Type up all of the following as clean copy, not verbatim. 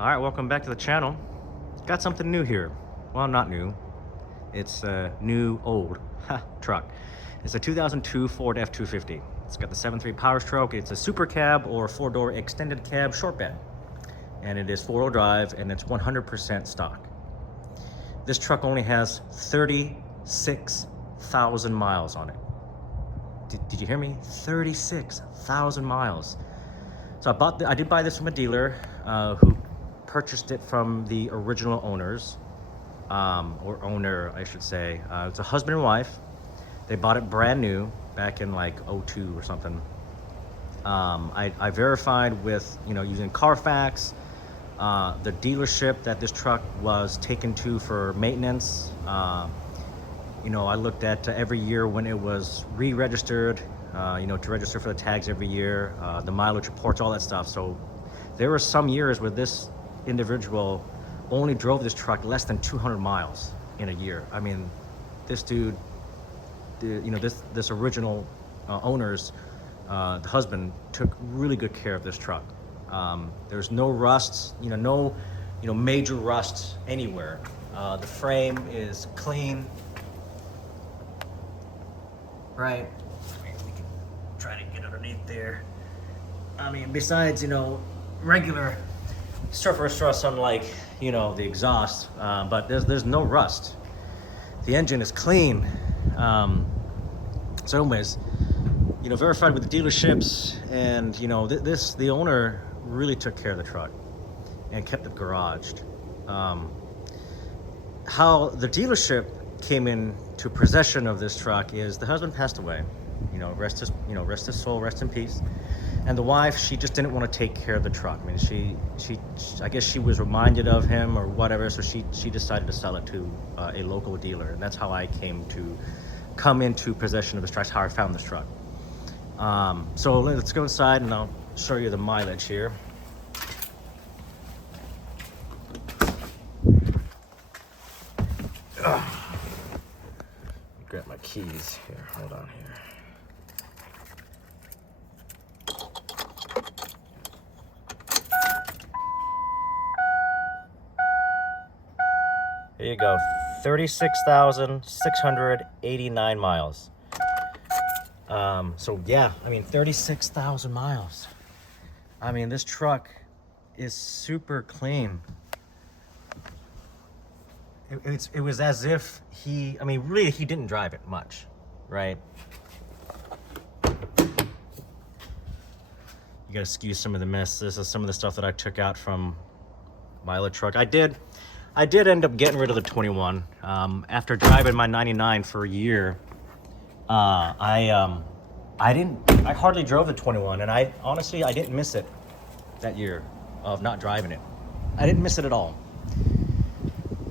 All right, welcome back to the channel. Got something new here. Well, not new. It's a new old truck. It's a 2002 Ford F250. It's got the 7.3 Powerstroke. It's a super cab or four-door extended cab short bed. And it is four-wheel drive and it's 100% stock. This truck only has 36,000 miles on it. Did you hear me? 36,000 miles. So I did buy this from a dealer who purchased it from the original owners, or owner, I should say. It's a husband and wife. They bought it brand new back in like '02 or something. I verified with, using Carfax, the dealership that this truck was taken to for maintenance. I looked at every year when it was re-registered, to register for the tags every year, the mileage reports, all that stuff. So there were some years where this individual only drove this truck less than 200 miles in a year. I mean, this dude, this original owner's, the husband took really good care of this truck. There's no rusts, no major rusts anywhere. The frame is clean. Right, we can try to get underneath there. I mean, besides, regular surface rust on the exhaust, but there's no rust. The engine is clean. So anyways, verified with the dealerships, and the owner really took care of the truck and kept it garaged. How the dealership came into possession of this truck is the husband passed away, rest his soul, rest in peace. And the wife, she just didn't want to take care of the truck. I mean, she I guess she was reminded of him or whatever, so she decided to sell it to a local dealer, and that's how I come into possession of this truck. That's how I found this truck. So let's go inside and I'll show you the mileage here. Grab my keys here, hold on here. There you go, 36,689 miles. So yeah, I mean, 36,000 miles. I mean, this truck is super clean. It was as if really he didn't drive it much, right? You gotta excuse some of the mess. This is some of the stuff that I took out from my other truck. I did end up getting rid of the 21. After driving my 99 for a year, I hardly drove the 21, and I honestly didn't miss it that year of not driving it. I didn't miss it at all.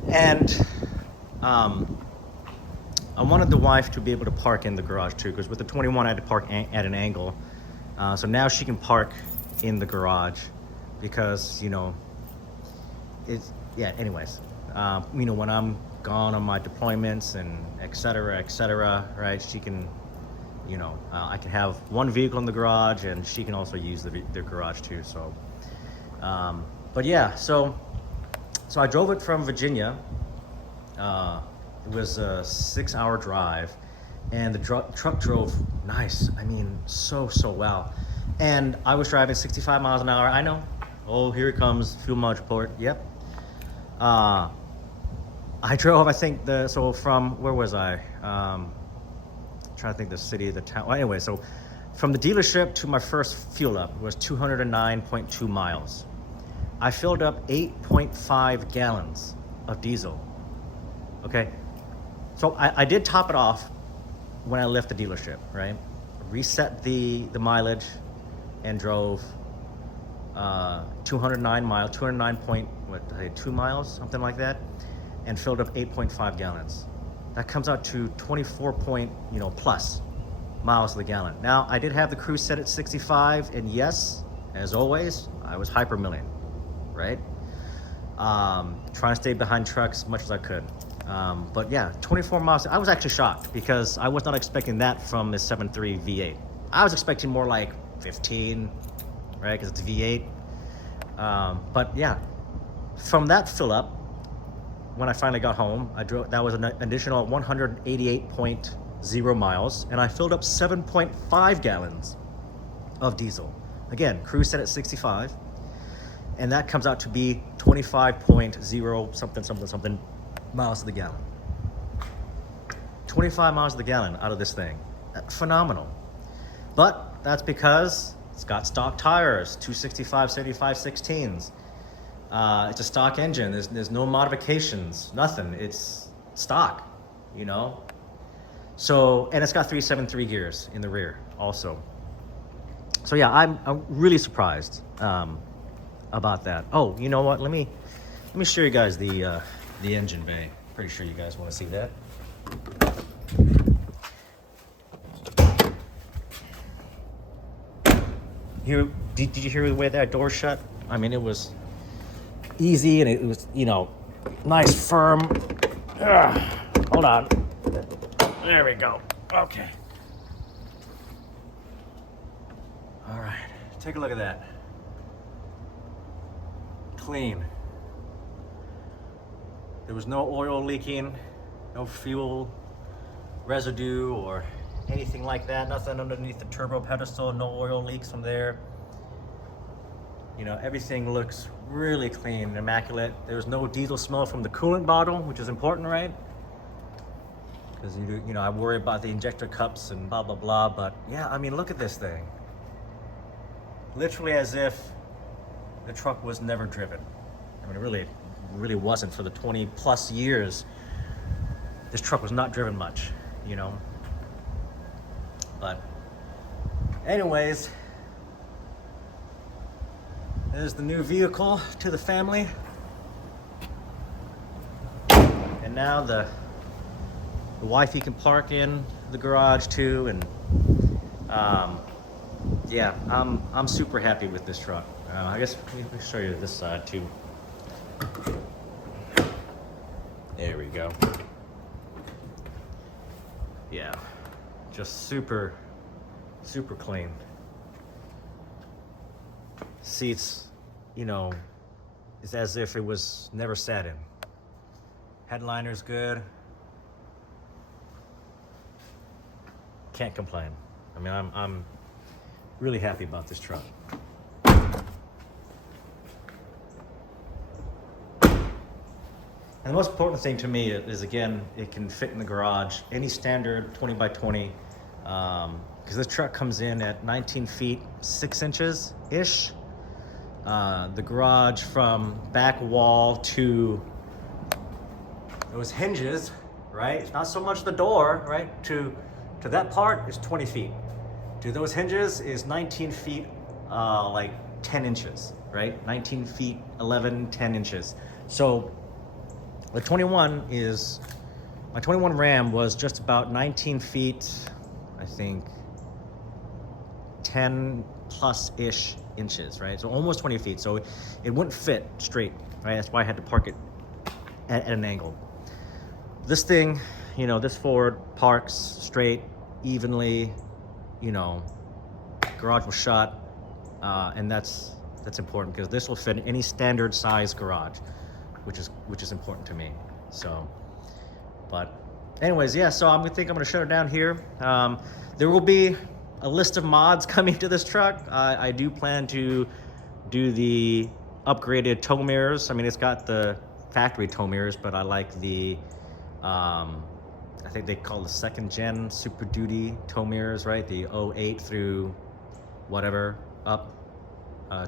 And I wanted the wife to be able to park in the garage too, because with the 21 I had to park at an angle. So now she can park in the garage because, anyways, when I'm gone on my deployments and et cetera, right, she can, I can have one vehicle in the garage and she can also use the garage too. So, but yeah, so I drove it from Virginia. It was a 6-hour drive, and the truck drove nice. I mean, so well. And I was driving 65 miles an hour. I know. Oh, here it comes, fuel mileage report. Yep. I drove, I think, from, where was I? Trying to think the city, the town. Well, anyway, so from the dealership to my first fuel up was 209.2 miles. I filled up 8.5 gallons of diesel. Okay, so I did top it off when I left the dealership, right? Reset the mileage and drove 209 miles, 2 miles, something like that, and filled up 8.5 gallons. That comes out to 24 plus miles to the gallon. Now, I did have the cruise set at 65, and yes, as always, I was hypermilling, right? Trying to stay behind trucks as much as I could. But yeah, 24 miles. I was actually shocked because I was not expecting that from the 7.3 V8. I was expecting more like 15, right? Because it's a V8. But yeah, from that fill up, when I finally got home, I drove, that was an additional 188.0 miles, and I filled up 7.5 gallons of diesel. Again, cruise set at 65, and that comes out to be 25.0 something miles to the gallon. 25 miles to the gallon out of this thing. Phenomenal. But that's because it's got stock tires, 265 75 16s. It's a stock engine. There's no modifications, nothing. It's stock, you know. So, and it's got 3 7.3 gears in the rear also. So yeah, I'm really surprised about that. Oh, you know what? Let me show you guys the engine bay. Pretty sure you guys want to see that. Did you hear the way that door shut? I mean, it was easy, and it was, you know, nice, firm. Hold on. There we go. Okay. All right. Take a look at that. Clean. There was no oil leaking, no fuel residue or anything like that. Nothing underneath the turbo pedestal, no oil leaks from there. You know, everything looks really clean and immaculate. There's no diesel smell from the coolant bottle, which is important, right? Because, you know, I worry about the injector cups and blah, blah, blah. But yeah, I mean, look at this thing. Literally as if the truck was never driven. I mean, it really wasn't. For the 20 plus years, this truck was not driven much, you know. But anyways, there's the new vehicle to the family. And now the wifey can park in the garage too. And yeah, I'm super happy with this truck. I guess let me show you this side too. There we go. Yeah, just super clean. Seats, you know, it's as if it was never sat in. Headliner's good. Can't complain. I mean, I'm really happy about this truck. And the most important thing to me is, again, it can fit in the garage, any standard 20 by 20, because this truck comes in at 19 feet 6 inches-ish. The garage from back wall to those hinges, right? It's not so much the door, right? To that part is 20 feet. To those hinges is 19 feet, like 10 inches, right? 19 feet, 11, 10 inches. So the 21 is, my 21 Ram was just about 19 feet, I think 10 plus-ish inches, right? So almost 20 feet. So it wouldn't fit straight, right? That's why I had to park it at an angle. This thing, you know, this Ford parks straight, evenly, you know, garage was shut, and that's important because this will fit in any standard size garage, which is important to me. So, but anyways, yeah, so I think I'm gonna shut it down here. There will be a list of mods coming to this truck. I do plan to do the upgraded tow mirrors. I mean, it's got the factory tow mirrors, but I like the, I think they call the 2nd gen Super Duty tow mirrors, right? The 08 through whatever up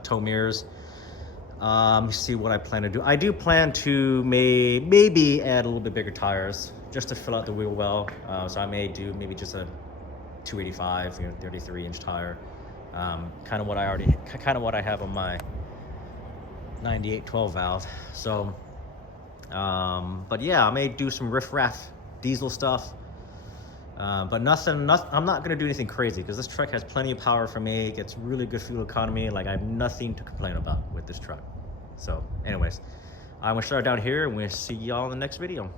tow mirrors. Let me see what I plan to do. I do plan to maybe add a little bit bigger tires just to fill out the wheel well. So I may do maybe just a 285, you know, 33-inch tire. Kind of what I have on my 98 12 valve. So, but yeah, I may do some riff-raff diesel stuff. But nothing, I'm not gonna do anything crazy because this truck has plenty of power for me. It gets really good fuel economy. Like, I have nothing to complain about with this truck. So anyways, I'm gonna start down here and we'll see y'all in the next video.